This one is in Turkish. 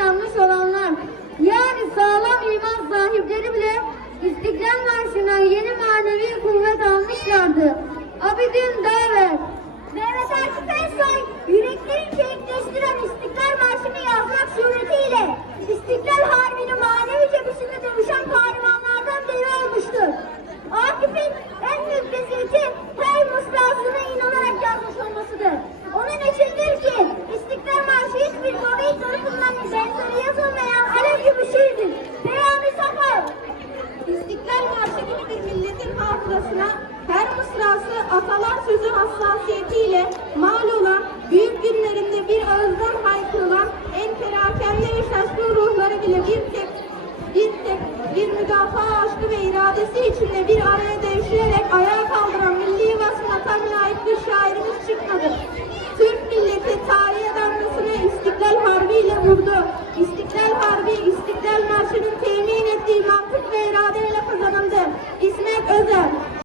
inanmış olanlar. Yani sağlam iman sahipleri bile İstiklal Marşı'na yeni marşı'na İstiklal Marşı gibi bir milletin hafızasına her mısrası atalar sözü hassasiyetiyle mal olan, büyük günlerinde bir ağızdan haykırılan en perakende ve şaşkın ruhları bile bir tek bir tek bir müdafaa aşkı ve iradesi içinde bir araya devşirerek ayağa kaldıran milli vasfına tam layık bir şairimiz çıkmadı. Türk milleti tarihe damgasını İstiklal Harbi ile vurdu. İstiklal Harbi, İstiklal Marşı'nın temin ਦੀ ਮਾਫ ਮੇਰਾ ਦਿਲ ਖੁੱਲਣਾ